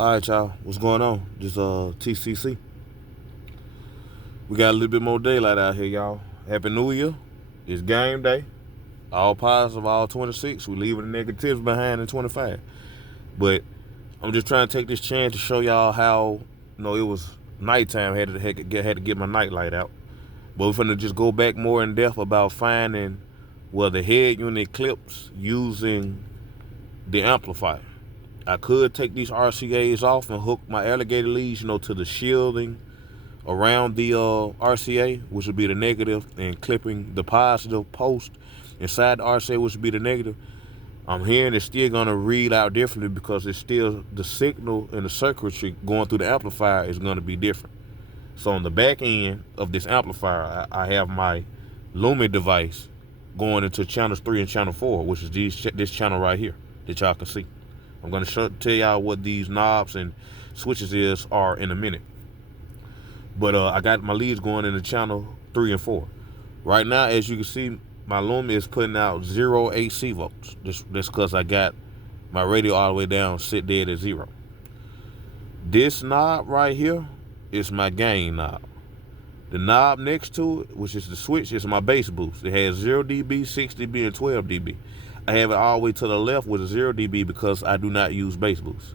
All right, y'all. What's going on? This TCC. We got a little bit more daylight out here, y'all. Happy New Year. It's game day. All positive, all 26. We leaving the negatives behind in 25. But I'm just trying to take this chance to show y'all how, it was nighttime. Had to get my night light out. But we're finna just go back more in depth about finding the head unit clips using the amplifier. I could take these RCAs off and hook my alligator leads, to the shielding around the RCA, which would be the negative, and clipping the positive post inside the RCA, which would be the negative. I'm hearing it's still gonna read out differently because it's still the signal and the circuitry going through the amplifier is gonna be different. So on the back end of this amplifier, I have my Lumi device going into channels 3 and channel 4, which is this channel right here that y'all can see. I'm going to tell y'all what these knobs and switches are in a minute. But I got my leads going into channel 3 and 4. Right now, as you can see, my Lumi is putting out 0 AC volts. That's because I got my radio all the way down, sit dead at 0. This knob right here is my gain knob. The knob next to it, which is the switch, is my bass boost. It has 0 dB, 6 dB, and 12 dB. I have it all the way to the left with a 0 dB because I do not use bass boost.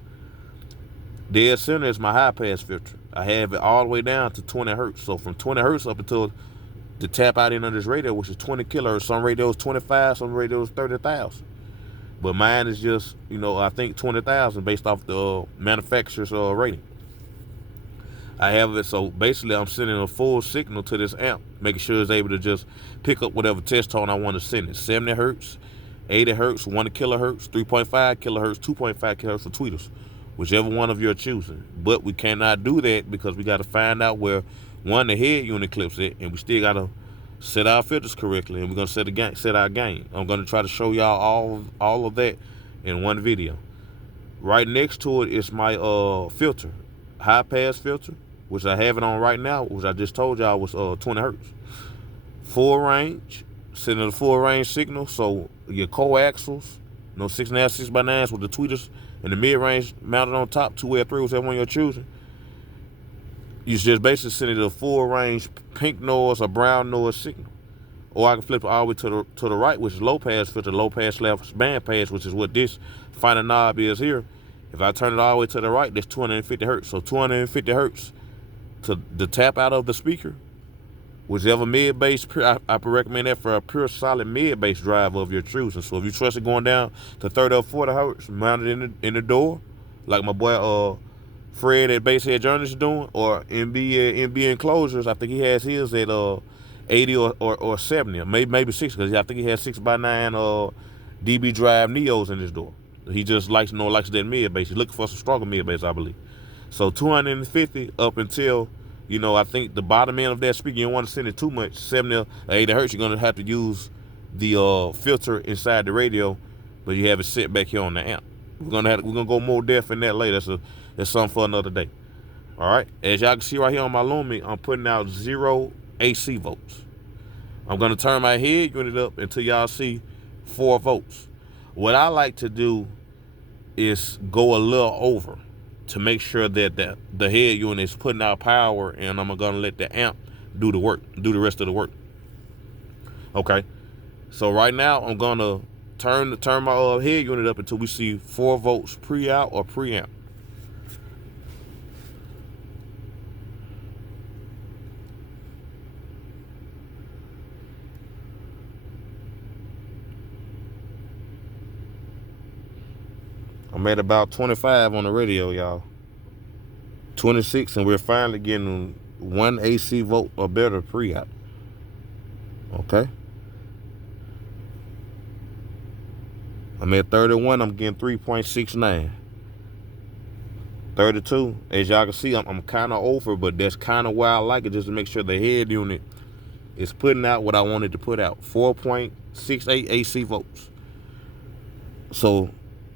Dead center is my high pass filter. I have it all the way down to 20 hertz. So from 20 hertz up until the tap out end of this radio, which is 20 kilohertz. Some radios 25, some radios 30,000. But mine is just, I think 20,000 based off the manufacturer's rating. I have it, so basically I'm sending a full signal to this amp, making sure it's able to just pick up whatever test tone I want to send it. 70 hertz, 80 hertz, 1 kilohertz, 3.5 kilohertz, 2.5 kilohertz for tweeters, whichever one of you are choosing. But we cannot do that because we got to find out where the head unit clips it, and we still got to set our filters correctly, and we're going to set our gain. I'm going to try to show y'all all of that in one video. Right next to it is my filter, high pass filter, which I have it on right now, which I just told y'all was 20 hertz. Full range, sending a full range signal, so your coaxials, 6.5, 6x9s with the tweeters and the mid-range mounted on top, 2-way or 3, whichever one you're choosing. You just basically send it a full range pink noise or brown noise signal. Or I can flip it all the way to the right, which is low pass filter, low pass / band pass, which is what this final knob is here. If I turn it all the way to the right, that's 250 hertz. So 250 hertz to the tap out of the speaker, whichever mid bass, I recommend that for a pure solid mid bass drive of your choosing. So if you trust it going down to 30 or 40 hertz, mounted in the door, like my boy Fred at Basshead Journeys is doing, or MB Enclosures, I think he has his at 80 or 70, or maybe 60, because I think he has 6x9 DB drive Neos in his door. He just likes that mid bass. He's looking for some stronger mid bass, I believe. So 250 up until, I think the bottom end of that speaker, you don't want to send it too much, 70 or 80 hertz, you're going to have to use the filter inside the radio, but you have it sit back here on the amp. We're gonna go more depth in that later. That's something for another day. All right. As y'all can see right here on my Lumi, I'm putting out 0 AC volts. I'm gonna turn my head unit up until y'all see 4 volts. What I like to do is go a little over to make sure that the head unit is putting out power, and I'm gonna let the amp do the rest of the work. Okay. So right now I'm gonna turn my head unit up until we see 4 volts pre-out or preamp. I'm at about 25 on the radio, y'all. 26, and we're finally getting 1 AC volt or better pre-out. Okay. I'm at 31, I'm getting 3.69. 32, as y'all can see, I'm kind of over, but that's kind of why I like it, just to make sure the head unit is putting out what I wanted to put out, 4.68 AC volts. So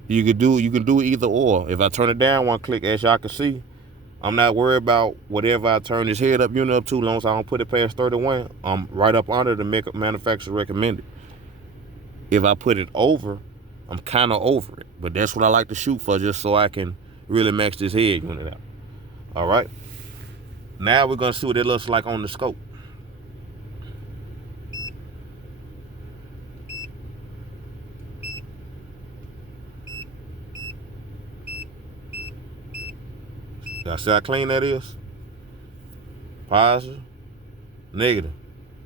you can do either or. If I turn it down one click, as y'all can see, I'm not worried about whatever I turn this head up unit up to, as long as I don't put it past 31. I'm right up under the manufacturer recommended. If I put it over, I'm kind of over it, but that's what I like to shoot for, just so I can really max this head unit out. All right. Now we're gonna see what it looks like on the scope. Y'all see how clean that is? Positive, negative,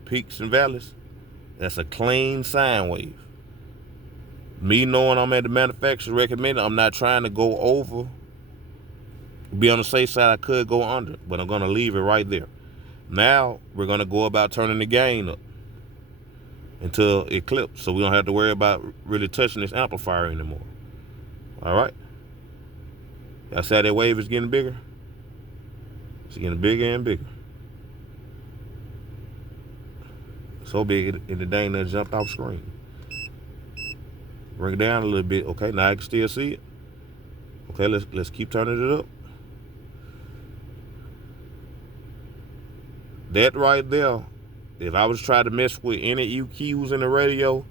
peaks and valleys. That's a clean sine wave. Me knowing I'm at the manufacturer recommended, I'm not trying to go over. Be on the safe side, I could go under, but I'm gonna leave it right there. Now we're gonna go about turning the gain up until it clips, so we don't have to worry about really touching this amplifier anymore. All right. Y'all see how that wave is getting bigger? It's getting bigger and bigger. So big it the dang that jumped off screen. Bring it down a little bit. Okay, now I can still see it. Okay, let's keep turning it up. That right there, if I was trying to mess with any EQs in the radio,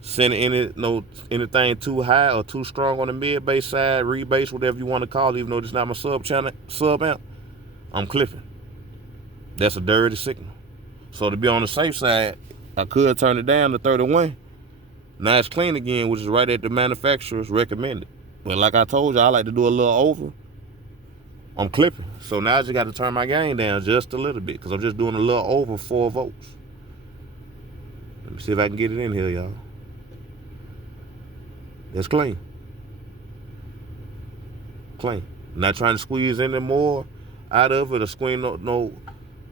sending anything too high or too strong on the mid bass side, rebass, whatever you want to call it, even though it's not my sub amp, I'm clipping. That's a dirty signal. So to be on the safe side, I could turn it down to 31. Now it's clean again, which is right at the manufacturer's recommended. But like I told you, I like to do a little over. I'm clipping. So now I just got to turn my gain down just a little bit because I'm just doing a little over 4 volts. Let me see if I can get it in here, y'all. It's clean. Clean. Not trying to squeeze any more out of it or squeeze no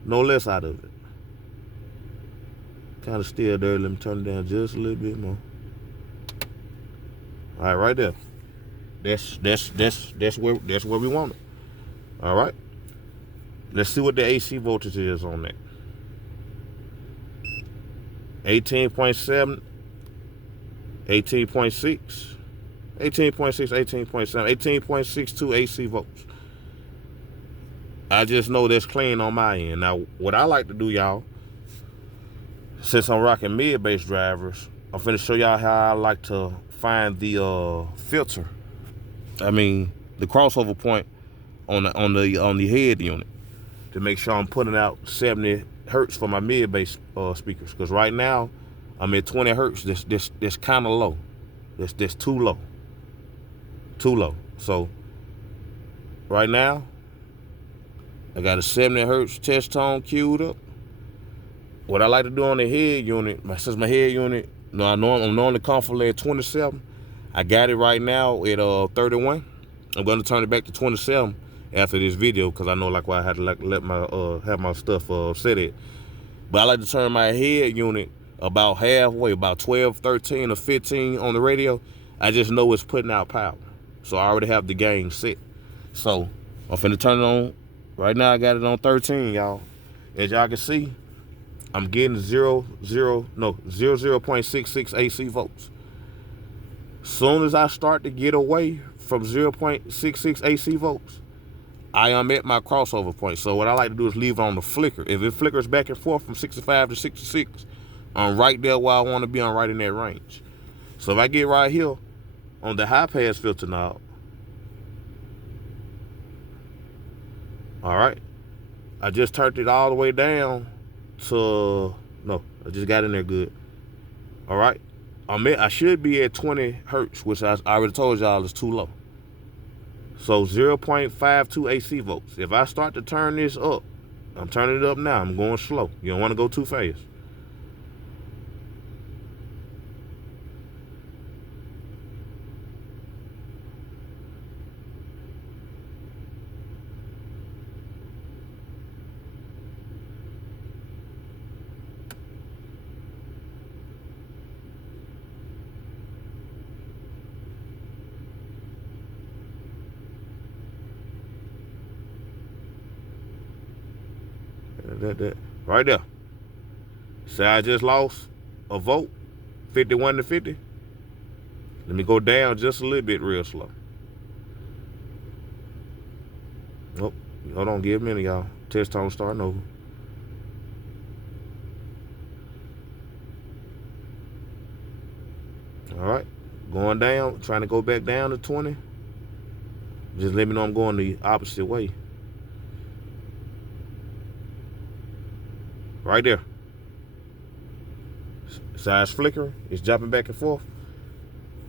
less out of it. Kind of still dirty. Let me turn it down just a little bit more. All right, right there. That's where we want it. All right. Let's see what the AC voltage is on that. 18.7, 18.6, 18.6, 18.7, 18.62 AC volts. I just know that's clean on my end. Now, what I like to do, y'all, since I'm rocking mid-bass drivers, I'm finna show y'all how I like to find the filter. I mean, the crossover point on the head unit to make sure I'm putting out 70 hertz for my mid-bass speakers. Because right now I'm at 20 hertz. That's kind of low. That's too low. Too low. So right now I got a 70 hertz test tone queued up. What I like to do on the head unit, since my head unit, I'm normally comfortable at 27. I got it right now at 31. I'm going to turn it back to 27 after this video because I know like why I had to let my have my stuff set it. But I like to turn my head unit about halfway, about 12, 13, or 15 on the radio. I just know it's putting out power. So I already have the gain set. So I'm finna turn it on. Right now I got it on 13, y'all. As y'all can see, I'm getting 0.66 AC volts. Soon as I start to get away from 0.66 AC volts, I am at my crossover point. So what I like to do is leave it on the flicker. If it flickers back and forth from 65 to 66, I'm right there where I want to be. I'm right in that range. So if I get right here on the high pass filter knob, all right, I just turned it all the way down to, no, I just got in there good. All right, I should be at 20 hertz, which I already told y'all is too low. So 0.52 AC volts. If I start to turn this up, I'm turning it up now. I'm going slow. You don't want to go too fast. That right there. Say I just lost a vote, 51 to 50. Let me go down just a little bit real slow. Oh, hold on, give me a minute, y'all. Test tone starting over. All right, going down, trying to go back down to 20. Just let me know I'm going the opposite way. Right there. Size flickering. It's jumping back and forth.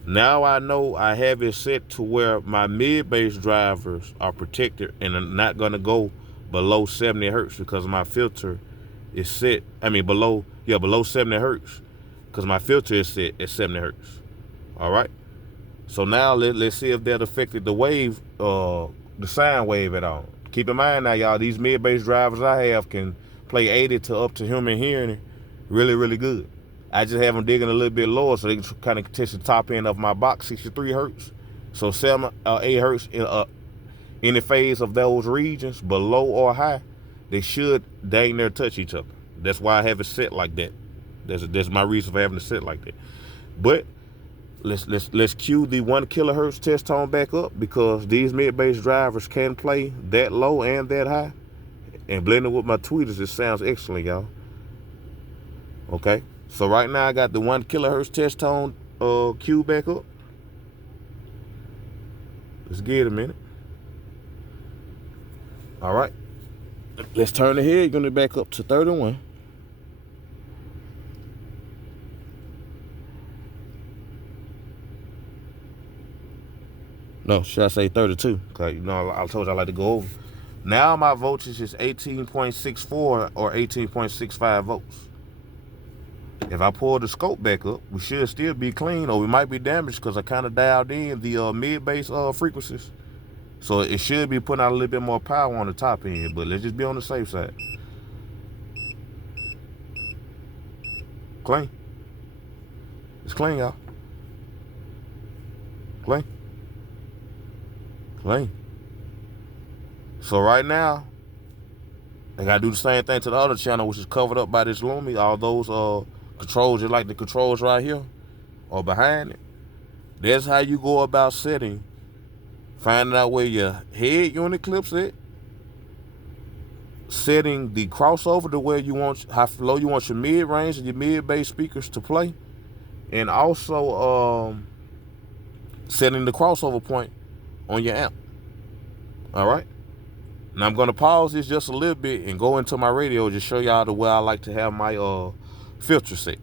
Now I know I have it set to where my mid-bass drivers are protected and are not going to go below 70 hertz because my filter is set. Below 70 hertz because my filter is set at 70 hertz. All right. So now let's see if that affected the wave, the sine wave at all. Keep in mind now, y'all, these mid-bass drivers I have can play 80 to up to human hearing really, really good. I just have them digging a little bit lower so they can kind of test the top end of my box, 63 hertz. So 7 or 8 hertz in any phase of those regions, below or high, they should dang near touch each other. That's why I have it set like that. That's my reason for having it set like that. But let's cue the 1 kilohertz test tone back up because these mid-bass drivers can play that low and that high. And blending with my tweeters, it sounds excellent, y'all. Okay. So right now I got the 1 kilohertz test tone cue back up. Let's give it a minute. All right. Let's turn the head unit back up to 31. No, should I say 32? Because I told you I like to go over. Now my voltage is 18.64 or 18.65 volts. If I pull the scope back up, we should still be clean, or we might be damaged because I kind of dialed in the mid-bass frequencies. So it should be putting out a little bit more power on the top end, but let's just be on the safe side. Clean. It's clean, y'all. Clean. Clean. So right now, I gotta do the same thing to the other channel, which is covered up by this Lumi. All those controls, just like the controls right here or behind it. That's how you go about setting, finding out where your head unit clips at, setting the crossover to where you want, how low you want your mid-range and your mid-bass speakers to play, and also setting the crossover point on your amp. All right. Now I'm gonna pause this just a little bit and go into my radio, just show y'all the way I like to have my filter set.